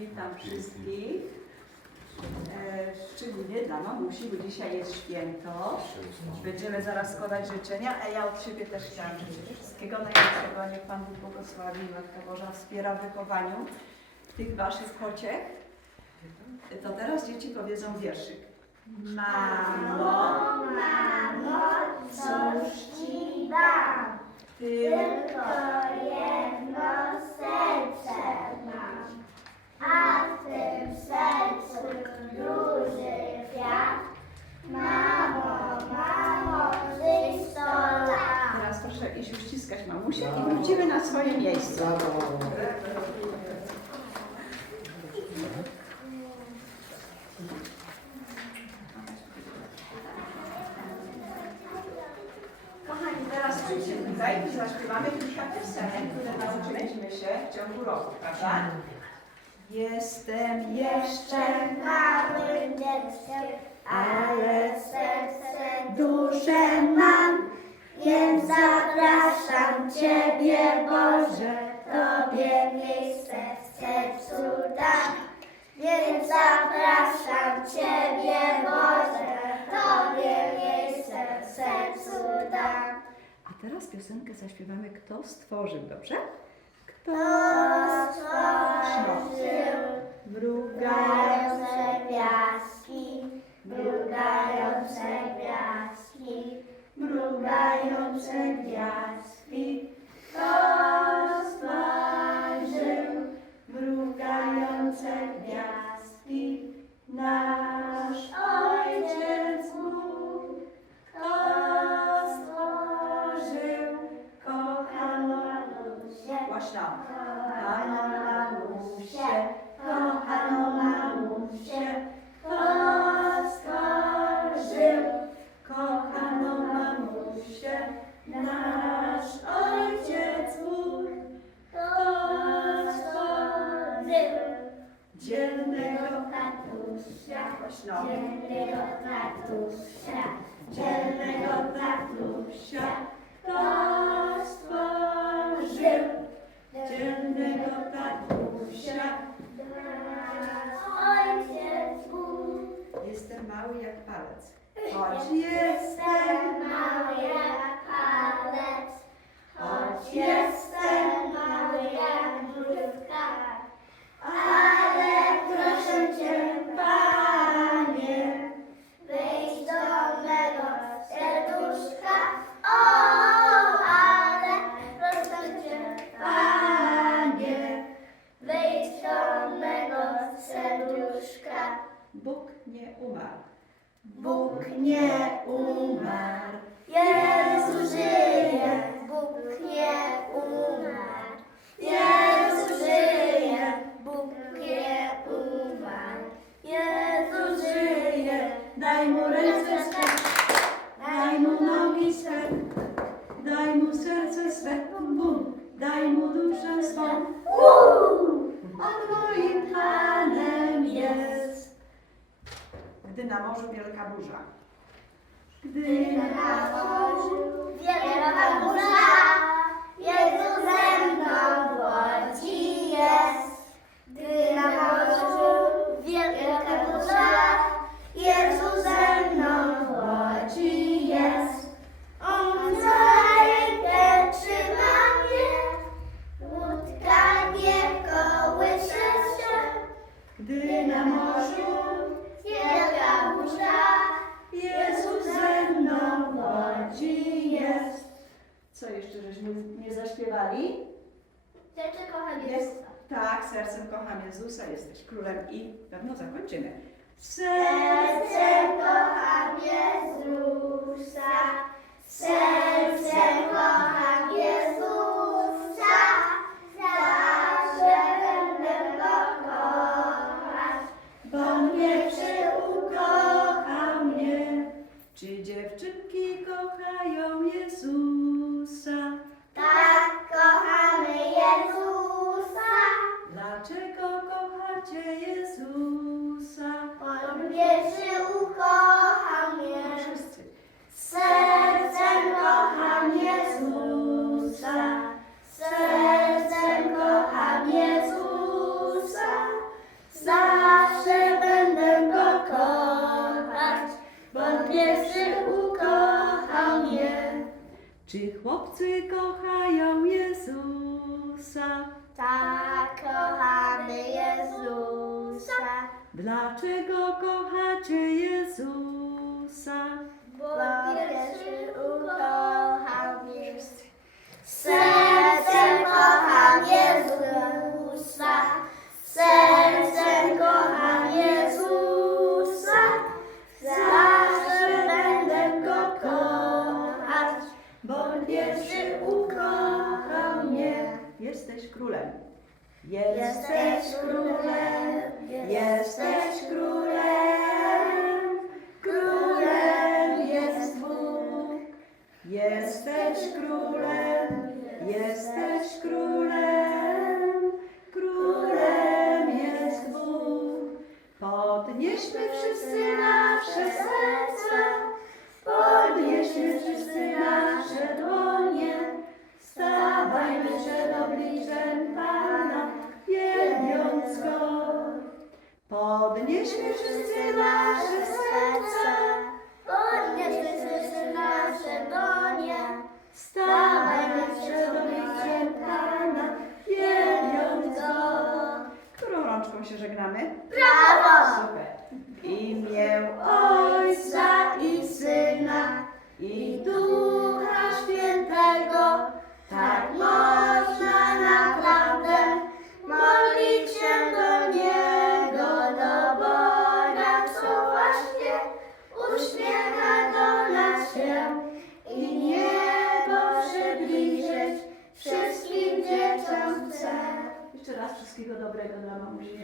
Witam wszystkich. E, szczególnie dla mamusi, bo dzisiaj jest święto. Będziemy zaraz składać życzenia, a ja od siebie też chciałam życzyć wszystkiego najlepszego. Niech Pan Bóg błogosławi Matka Boża wspiera w wychowaniu tych Waszych pociech. To teraz dzieci powiedzą wierszyk. Mamo, Mamo, cóż ci dam? tylko Tylko i wrócimy na swoje miejsce. Kochani, teraz przyjdźcie tutaj i zaśpiewamy kilka piosenek, które nauczyliśmy się w ciągu roku, prawda? Jestem jeszcze Małym dzieckiem, ale serce duszę mam, Więc zapraszam Ciebie, Boże, Tobie miejsce w sercu dam. Więc zapraszam Ciebie, Boże, Tobie miejsce w sercu dam. A teraz piosenkę zaśpiewamy Kto stworzył, dobrze? Kto stworzył mrugające piaski, mrugające dzielnego tatusia, Głośno. dzielnego tatusia, dzielnego tatusia, kto stworzył dzielnego tatusia. Ojciec Bóg. Jestem mały jak palec, choć jestem mały jak palec, choć Gdy na morzu wielka burza. Gdy Na morzu wielka burza, Jezus ze mną w łodzi jest. Gdy na morzu wielka burza, Jezus ze mną w łodzi jest. On za rękę trzyma mnie, łódka nie kołysze się. Gdy na morzu Co jeszcze żeśmy nie zaśpiewali? Rzeczy kocham Jest, tak, sercem kocham Jezusa, jesteś królem i pewno zakończymy. Sercem kocham Jezusa, sercem kocham Czy chłopcy kochają Jezusa? Tak kochamy Jezusa, Dlaczego kochacie Jezusa? bo Jesteś królem, jesteś królem, królem jest Bóg. Jesteś królem, jesteś królem, królem jest Bóg. Podnieśmy wszyscy nasze serca, podnieśmy wszyscy nasze dłonie, stawajmy przed obliczem Pana, wielbiąc Go. Podnieśmy wszyscy nasze serca, Podnieśmy wszyscy nasze dłonie, Stawajmy przed obliczem Pana, wielbiąc Go. Którą rączką się żegnamy? prawo. Super. W imię Ojca wszystkiego dobrego dla mamusi.